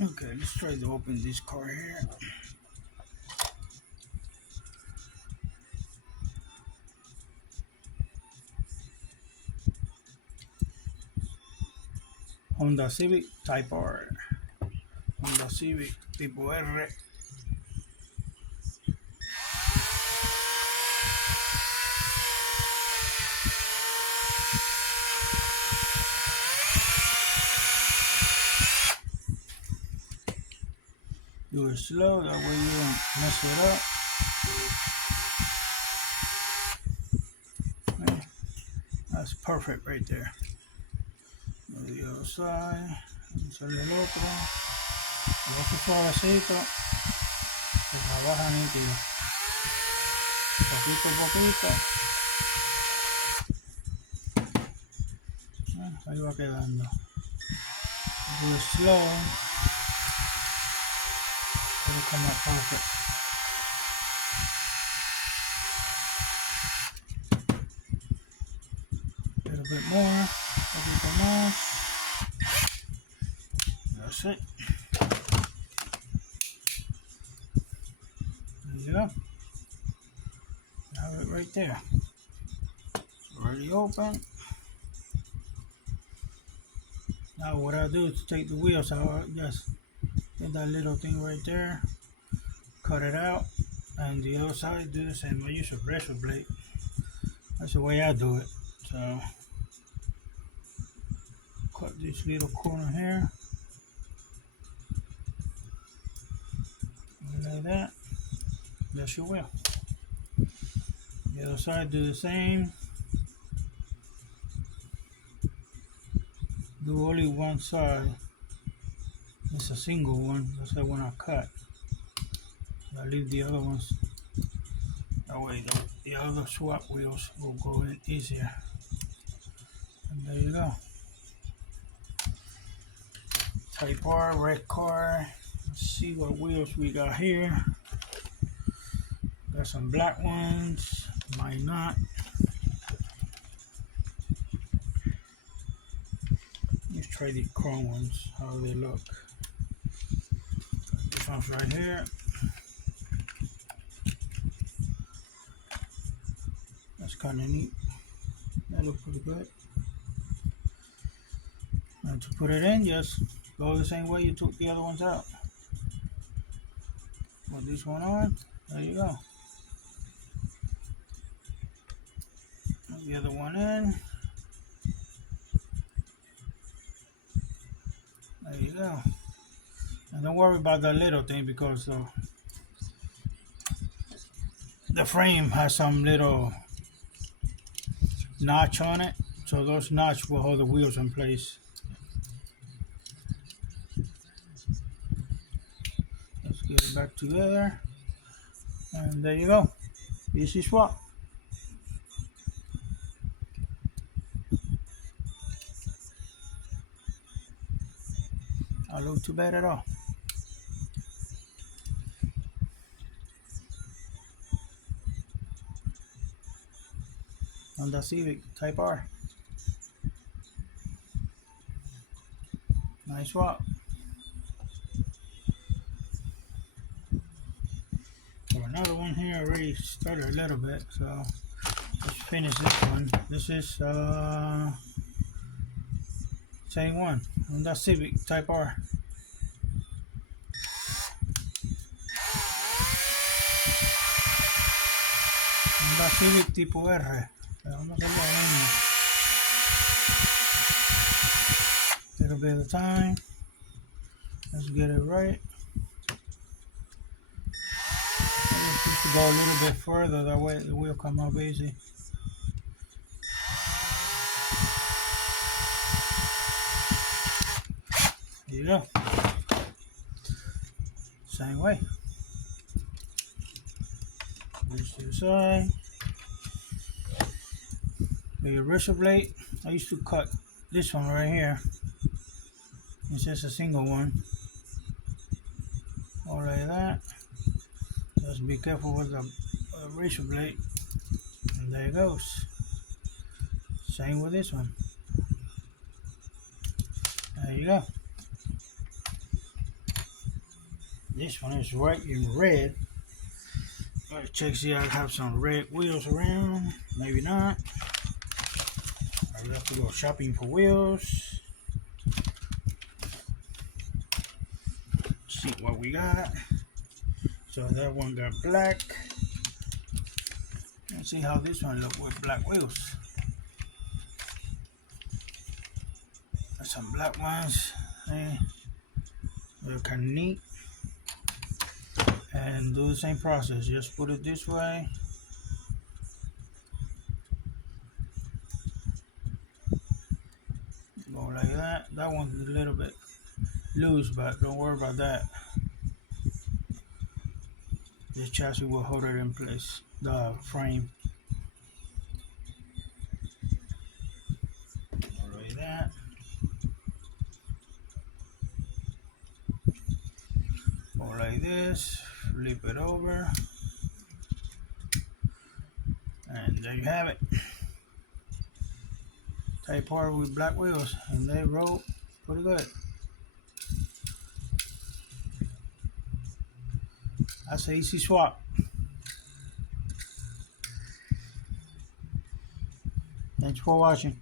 Okay, let's try to open this car here. Honda Civic Type R. Honda Civic tipo R. Do it slow, that way you don't mess it up. Okay. That's perfect right there. Go to the other side. Sale el otro. Lo hace suavecito. Se trabaja nítido. Poquito a poquito. Ahí va quedando. Do it slow. It'll come out perfect. A little bit more. A little more. That's it. There you go. You have it right there. It's already open. Now what I'll do is take the wheels out. Just get that little thing right there. Cut it out. And the other side, do the same. I use a razor blade. That's the way I do it. So cut this little corner here. Like that. That's your wheel. The other side, do the same. Do only one side. It's a single one. That's the one I cut. I leave the other ones. That way the other swap wheels will go in easier. And there you go. Type R, red car. Let's see what wheels we got here. Got some black ones. Might not. Let's try the chrome ones, how they look. This one's right here. That's kind of neat. That looks pretty good. And to put it in, just go the same way you took the other ones out. Put this one on. There you go. Put the other one in. There you go. And don't worry about that little thing because the frame has some little notch on it. So those notch will hold the wheels in place. Let's get it back together. And there you go. Easy swap. Don't look too bad at all. Honda Civic Type R. Nice swap. So another one here already started a little bit, so let's finish this one. This is same one. Honda Civic Type R. Honda Civic tipo R. Vamos a hacerlo a little bit at a time. Let's get it right. I just need to go a little bit further, that way the wheel come up easy. There you go. Same way. This to the side. The razor blade, I used to cut this one right here. It's just a single one. All like that. Just be careful with the razor blade. And there it goes. Same with this one. There you go. This one is right in red. Let's check, see I have some red wheels around. Maybe not. I will have to go shopping for wheels. See what we got. So that one got black. Let's see how this one look with black wheels. Got some black ones. They're kind of neat. And do the same process. Just put it this way. Go like that. That one's a little bit loose, but don't worry about that. This chassis will hold it in place. The frame. Go like that. Go like this. Flip it over. And there you have it. Type part with black wheels, and they roll pretty good. That's an easy swap. Thanks for watching.